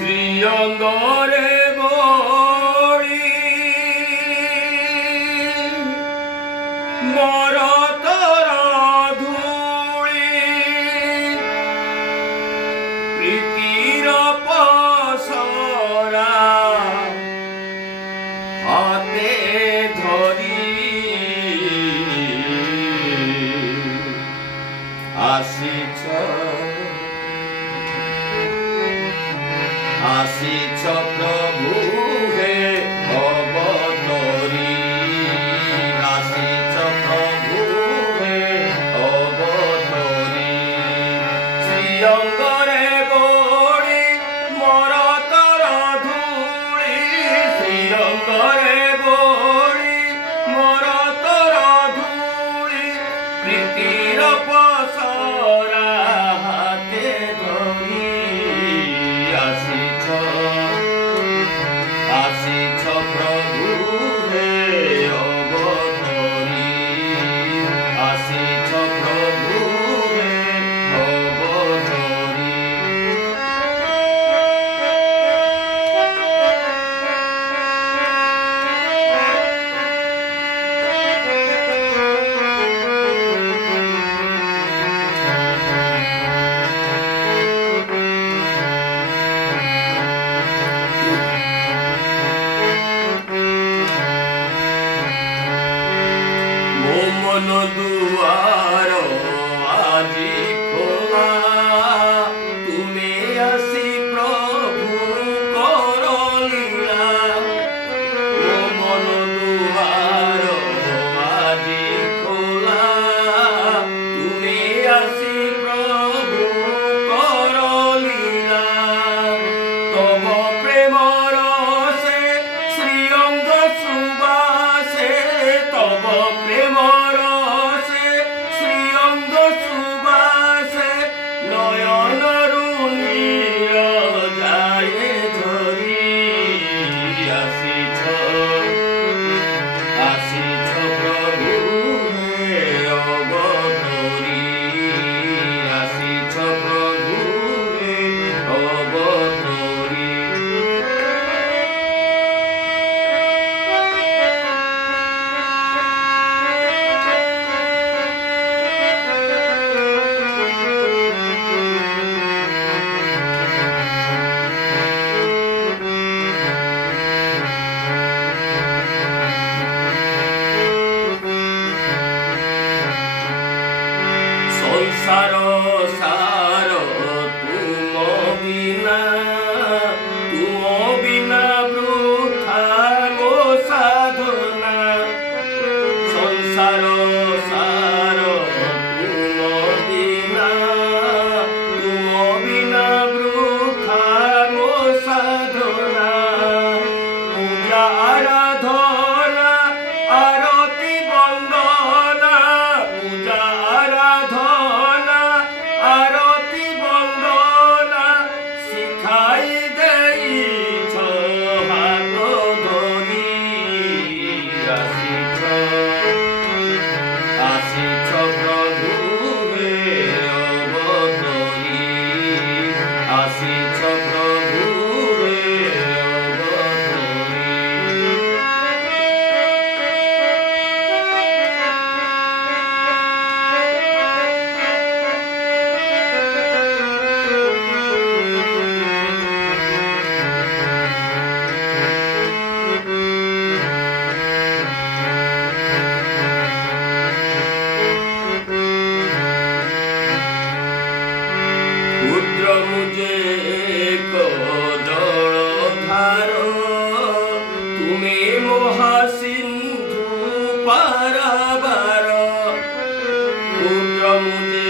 শ্রীঅঙ্গরে বড়ি মরতর ধূলি প্রীতির পসরা হাতে ধরি আসিছ আসিছ প্রভু হে অবতরী আসিছ প্রভু হে অবতরী শ্রীঅঙ্গরে বড়ি মরতর ধূলি শ্রীঅঙ্গরে বড়ি মরতর ধূলি প্রীতির পসরা হাতে ধরি আসিছ প্রভু হে অবতরী আসিছ প্রভু হে অবতরী মন দুয়ার আজি খোলা তুমি আসি প্রভু কর লীলা মন দুয়ার আজি খোলা তুমি আসি প্রভু কর লীলা তব প্রেম রসে শ্রীঅঙ্গ সুবাসে তব প্রেম সুবাসে নয়ন রুণীর যায় ধরি আসিছ আসিছ প্রভু হে অবতরী আসিছ প্রভু হে অবতরী সংসার সার তুম বিনা বৃথা গো সাধনা সংসার সার তুম বিনা বৃথা গো সাধনা পূজা আরাধনা আরতি বন্দনা পূজা আরাধনা আরতি বন্দনা শিখাই দেইছ হাত ধরি আসিছ আসিছ প্রভু হে অবতরী আসিছ প্রভু হে অবতরী ক্ষুদ্র মুজে জলধার তুমি মহাসিন্ধু পারাবার ক্ষুদ্র মুজে